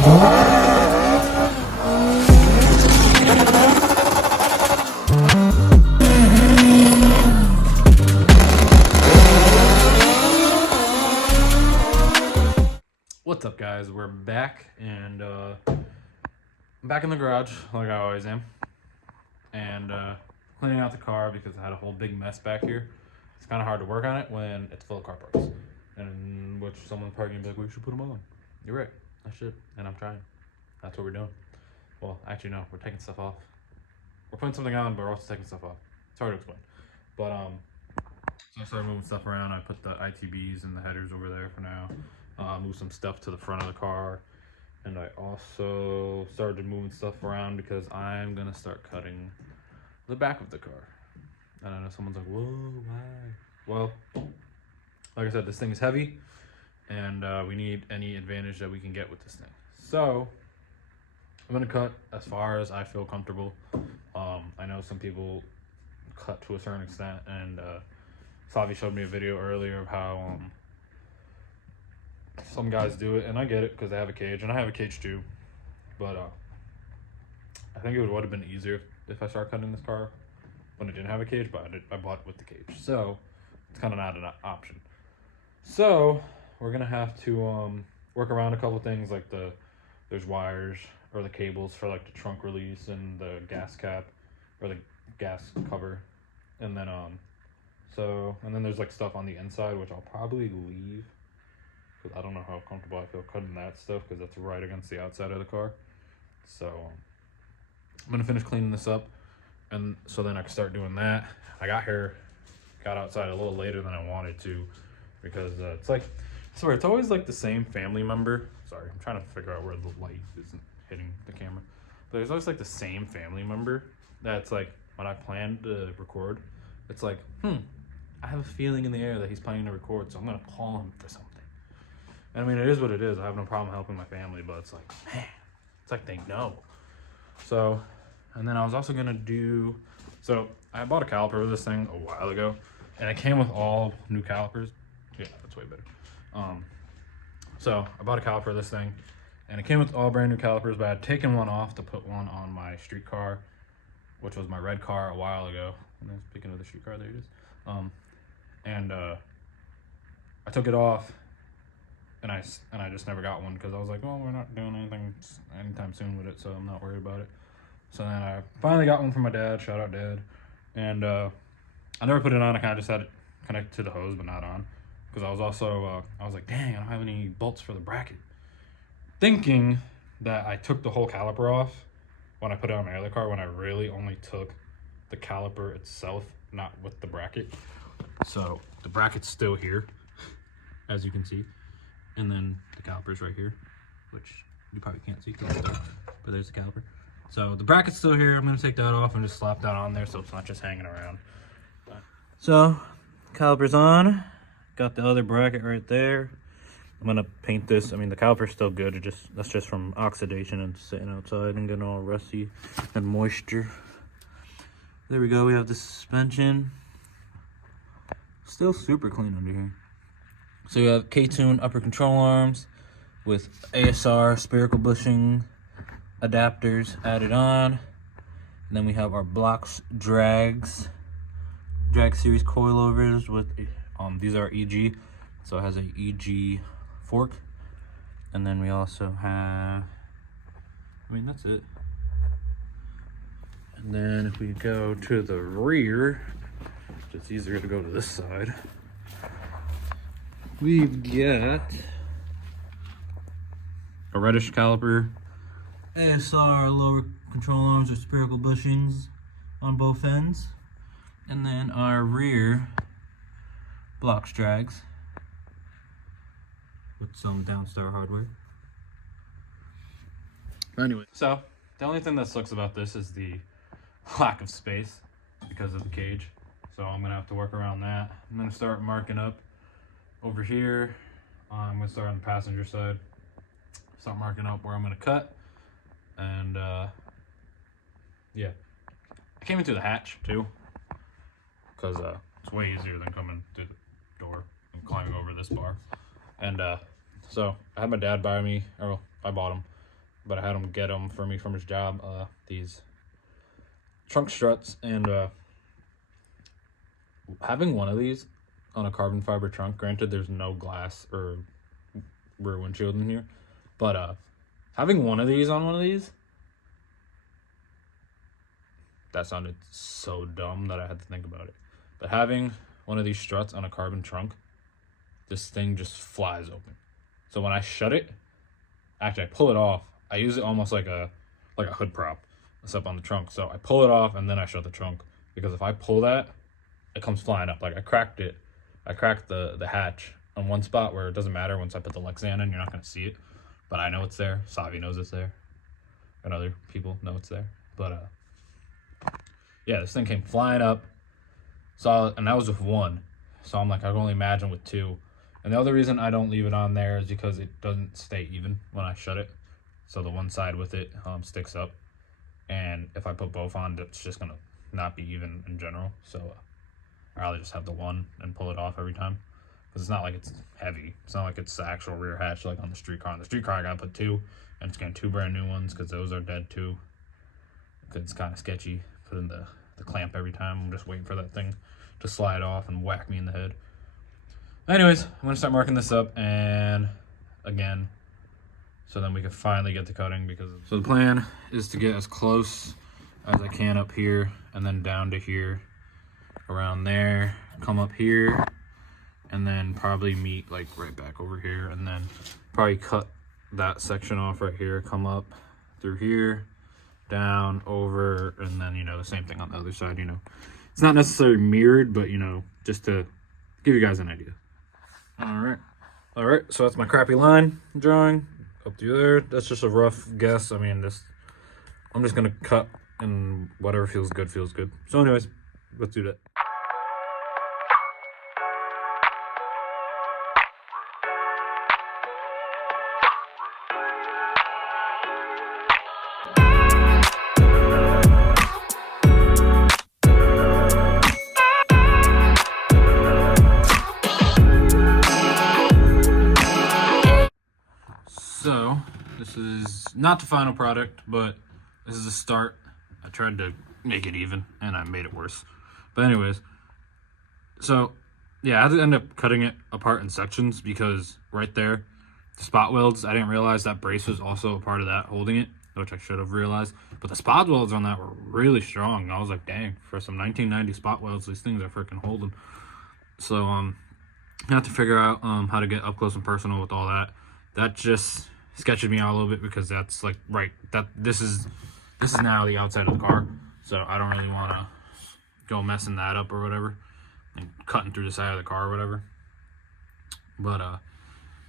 What's up, guys? We're back, and I'm back in the garage like I always am, and cleaning out the car because I had a whole big mess back here. It's kind of hard to work on it when it's full of car parts, and which someone's probably gonna be like, "We should put them on." You're right, I should, and I'm trying. That's what we're doing. Well, actually, no, we're taking stuff off. We're putting something on, but we're also taking stuff off. It's hard to explain, but so I started moving stuff around. I put the ITBs and the headers over there for now. Move some stuff to the front of the car, and I also started moving stuff around because I'm gonna start cutting the back of the car. And I know someone's like, "Whoa, why?" Well, like I said, this thing is heavy, and we need any advantage that we can get with this thing. So I'm gonna cut as far as I feel comfortable. I know some people cut to a certain extent, and Xavi showed me a video earlier of how some guys do it, and I get it because they have a cage, and I have a cage too. But I think it would have been easier if I started cutting this car when I didn't have a cage, but I bought it with the cage, so it's kind of not an option. So we're gonna have to work around a couple things, like there's wires or the cables for like the trunk release and the gas cap or the gas cover, and then then there's like stuff on the inside which I'll probably leave. I don't know how comfortable I feel cutting that stuff because that's right against the outside of the car. So I'm gonna finish cleaning this up, and so then I can start doing that. I got outside a little later than I wanted to because it's like, I swear, it's always like the same family member. Sorry, I'm trying to figure out where the light isn't hitting the camera. But there's always like the same family member that's like, when I plan to record, it's like, I have a feeling in the air that he's planning to record, so I'm gonna call him for something. I mean, it is what it is. I have no problem helping my family, but it's like, man, it's like they know. So, and then I was also gonna so I bought a caliper for this thing a while ago, and it came with all new calipers. Yeah, that's way better. So I bought a caliper for this thing, and it came with all brand new calipers, but I had taken one off to put one on my street car, which was my red car a while ago. And then speaking of the street car, there it is. I took it off. And I just never got one because I was like, well, we're not doing anything anytime soon with it, so I'm not worried about it. So then I finally got one from my dad. Shout out, Dad. And I never put it on. I kind of just had it connected to the hose, but not on, because I was also I was like, dang, I don't have any bolts for the bracket. Thinking that I took the whole caliper off when I put it on my other car, when I really only took the caliper itself, not with the bracket. So the bracket's still here, as you can see. And then the caliper's right here, which you probably can't see, but there's the caliper. So the bracket's still here. I'm gonna take that off and just slap that on there so it's not just hanging around. So caliper's on. Got the other bracket right there. I'm gonna paint this. I mean, the caliper's still good. That's just from oxidation and sitting outside and getting all rusty and moisture. There we go. We have the suspension. Still super clean under here. So you have K-tune upper control arms with ASR spherical bushing adapters added on. And then we have our blocks drag series coilovers with these are EG, so it has a EG fork. And then we also have, I mean, that's it. And then if we go to the rear, it's easier to go to this side. We've got a reddish caliper, ASR lower control arms with spherical bushings on both ends, and then our rear blocks drags with some Downstar hardware. Anyway, so the only thing that sucks about this is the lack of space because of the cage. So I'm gonna have to work around that. I'm gonna start marking up over here. I'm gonna start on the passenger side, start marking up where I'm gonna cut, and yeah, I came into the hatch too because it's way easier than coming through the door climbing over this bar. And so I had my dad buy me, or I bought him but I had him get them for me from his job. These trunk struts, and having one of these on a carbon fiber trunk, granted there's no glass or rear windshield in here, but having one of these on one of these, that sounded so dumb that I had to think about it. But having one of these struts on a carbon trunk, this thing just flies open. So when I shut it, actually I pull it off, I use it almost like a hood prop. It's up on the trunk. So I pull it off and then I shut the trunk, because if I pull that, it comes flying up. Like I cracked the hatch on one spot where it doesn't matter. Once I put the Lexan in, you're not gonna see it, but I know it's there. Xavi knows it's there, and other people know it's there. But yeah, this thing came flying up. So, and that was with one. So I'm like, I can only imagine with two. And the other reason I don't leave it on there is because it doesn't stay even when I shut it. So the one side with it sticks up, and if I put both on, it's just gonna not be even in general. So I rather just have the one and pull it off every time, because it's not like it's heavy. It's not like it's the actual rear hatch like on the streetcar. On the streetcar, I gotta put two, and it's getting two brand new ones because those are dead too. Because it's kind of sketchy putting the clamp every time. I'm just waiting for that thing to slide off and whack me in the head. Anyways, I'm gonna start marking this up, and again, so then we can finally get to cutting. So the plan is to get as close as I can up here, and then down to here, around there, come up here, and then probably meet like right back over here, and then probably cut that section off right here, come up through here, down, over, and then, you know, the same thing on the other side. You know, it's not necessarily mirrored, but, you know, just to give you guys an idea. All right, so that's my crappy line drawing up through there. That's just a rough guess. I mean, I'm just gonna cut, and whatever feels good feels good. So anyways, let's do that. So this is not the final product, but this is a start. I tried to make it even, and I made it worse. But anyways, so yeah, I had to end up cutting it apart in sections, because right there, the spot welds, I didn't realize that brace was also a part of that holding it, which I should have realized. But the spot welds on that were really strong. I was like, dang, for some 1990 spot welds, these things are freaking holding. So I have to figure out how to get up close and personal with all that. That just sketches me out a little bit, because that's like this is now the outside of the car, so I don't really want to go messing that up or whatever, and cutting through the side of the car or whatever. But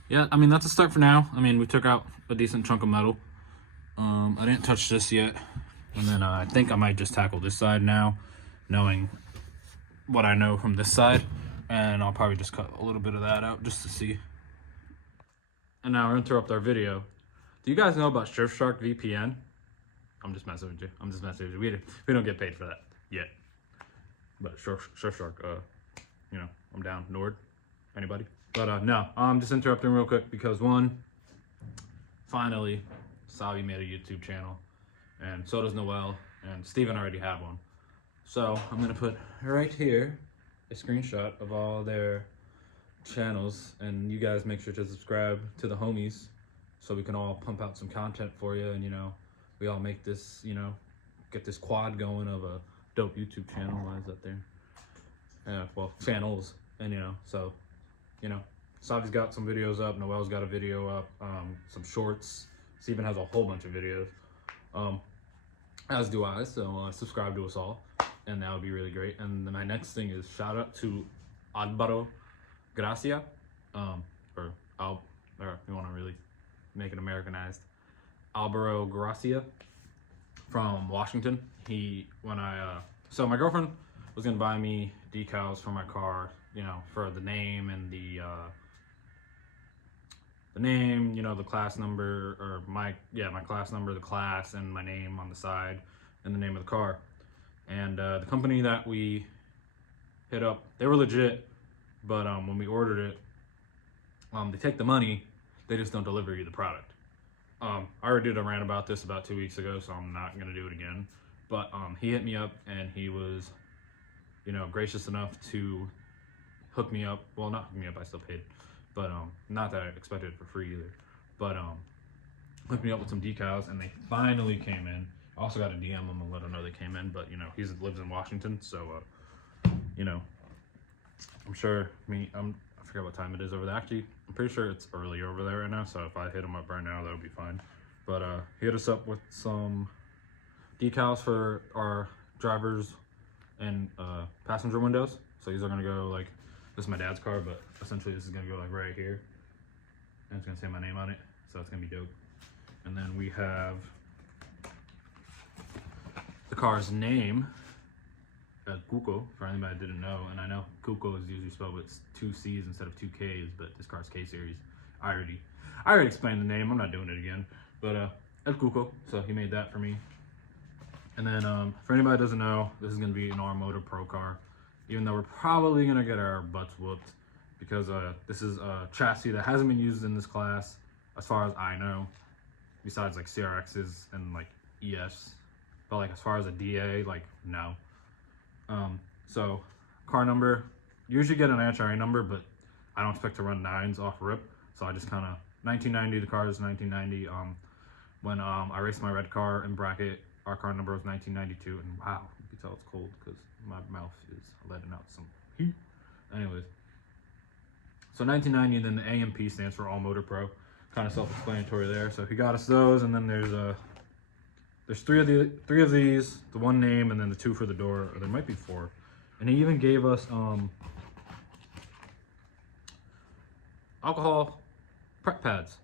yeah, I mean, that's a start for now. I mean, we took out a decent chunk of metal. I didn't touch this yet, and then I think I might just tackle this side now, knowing what I know from this side, and I'll probably just cut a little bit of that out just to see. And now I'll interrupt our video. Do you guys know about Surfshark VPN? I'm just messing with you. We don't get paid for that yet. But Surfshark, you know, I'm down. Nord, anybody? But no, I'm just interrupting real quick because one, finally, Xavi made a YouTube channel, and so does Noel, and Steven already had one. So I'm gonna put right here a screenshot of all their channels, and you guys make sure to subscribe to the homies so we can all pump out some content for you, and, you know, we all make this, you know, get this quad going of a dope YouTube channel. Why is that there? Well, channels, and, you know, so, you know, Xavi's got some videos up, Noel's got a video up, some shorts. Steven has a whole bunch of videos, as do I, so subscribe to us all, and that would be really great. And then my next thing is shout out to Alvaro Gracia, or if you want to really make it Americanized, Alvaro Gracia from Washington. So my girlfriend was gonna buy me decals for my car, you know, for the name and the name, you know, the class number, or my class number, the class, and my name on the side, and the name of the car. And the company that we hit up, they were legit. But when we ordered it, they take the money, they just don't deliver you the product. I already did a rant about this about 2 weeks ago, so I'm not gonna do it again. But he hit me up and he was, you know, gracious enough to hook me up. Well, not hook me up, I still paid, but not that I expected it for free either. But hooked me up with some decals, and they finally came in. I also got to DM him and let him know they came in, but you know, he lives in Washington, so you know, I'm sure I forget what time it is over there. Actually, I'm pretty sure it's early over there right now, so if I hit him up right now, that'll be fine. But he hit us up with some decals for our drivers and passenger windows. So these are gonna go like, this is my dad's car, but essentially this is gonna go like right here, and it's gonna say my name on it, so it's gonna be dope. And then we have the car's name, Kuko, for anybody that didn't know. And I know Kuko is usually spelled with 2 C's instead of 2 K's, but this car's K series. I already explained the name, I'm not doing it again. But El Kuko, so he made that for me. And then for anybody that doesn't know, this is gonna be an all-motor pro car, even though we're probably gonna get our butts whooped, because this is a chassis that hasn't been used in this class, as far as I know, besides like CRXs and like ES. But like as far as a DA, like no. So car number, usually get an HRA number, but I don't expect to run 9s off rip. So I just kind of, 1990, the car is 1990. When I raced my red car in bracket, our car number was 1992, and wow, you can tell it's cold because my mouth is letting out some heat. Anyways, so 1990, and then the AMP stands for All Motor Pro. Kind of self-explanatory there. So he got us those, and then there's three of these, the one name, and then the 2 for the door, or there might be 4. And he even gave us alcohol prep pads.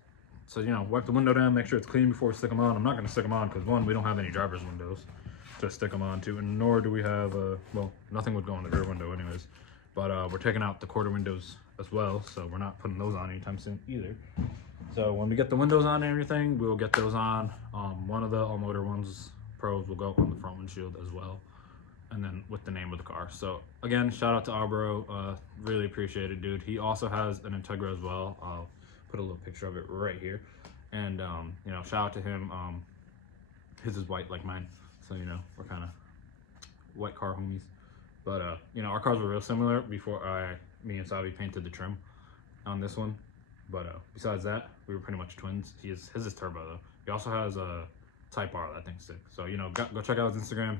So, you know, wipe the window down, make sure it's clean before we stick them on. I'm not going to stick them on because, one, we don't have any driver's windows to stick them on to, and nor do we have, well, nothing would go on the rear window anyways. But we're taking out the quarter windows as well, so we're not putting those on anytime soon either. So when we get the windows on and everything, we'll get those on. One of the all motor ones, pros, will go on the front windshield as well, and then with the name of the car. So again, shout out to Abro, really appreciate it, dude. He also has an Integra as well. I'll put a little picture of it right here. And you know, shout out to him. His is white like mine, so you know, we're kind of white car homies. But you know, our cars were real similar before me and Xavi painted the trim on this one. But besides that, we were pretty much twins. His is turbo though. He also has a Type R, that thing's sick. So you know, go check out his Instagram.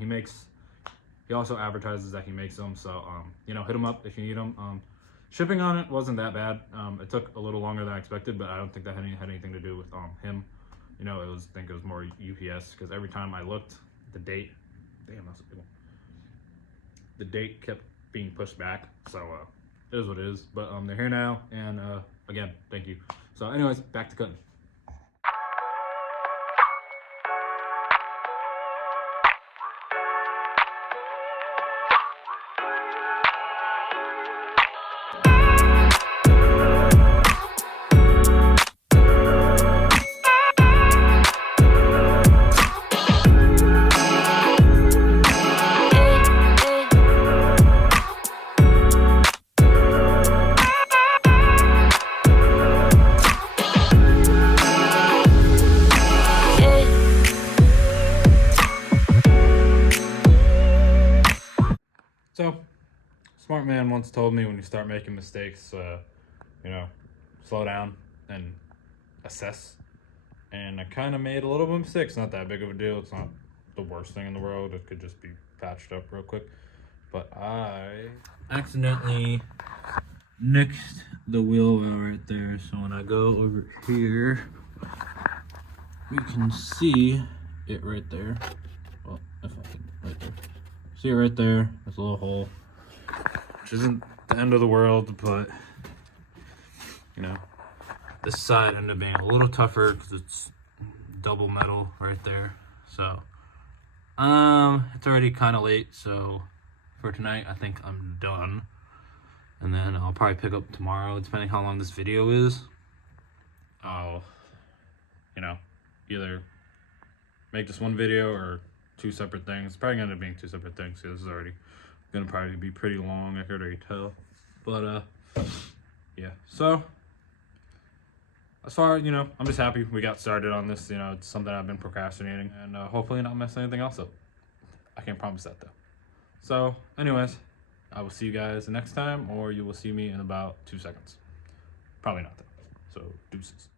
He also advertises that he makes them. So you know, hit him up if you need them. Shipping on it wasn't that bad. It took a little longer than I expected, but I don't think that had anything to do with him. You know, I think it was more UPS, because every time I looked, the date, damn, that's a big one. The date kept being pushed back, so it is what it is. But they're here now, and again, thank you. So anyways, back to cutting. So, smart man once told me, when you start making mistakes, you know, slow down and assess. And I kind of made a little bit of mistakes. Not that big of a deal. It's not the worst thing in the world. It could just be patched up real quick. But I accidentally nixed the wheel well right there. So when I go over here, we can see it right there. Well, if I can, right there. See it right there, there's a little hole, which isn't the end of the world, but, you know, this side ended up being a little tougher because it's double metal right there. So, it's already kind of late, so for tonight, I think I'm done. And then I'll probably pick up tomorrow, depending how long this video is. I'll, you know, either make this one video or 2 separate things. It's probably gonna end up being 2 separate things, because this is already gonna probably be pretty long, I could already tell. But yeah, so as far, you know, I'm just happy we got started on this. You know, it's something I've been procrastinating, and hopefully not mess anything else up. I can't promise that though. So anyways, I will see you guys next time, or you will see me in about 2 seconds. Probably not though. So deuces.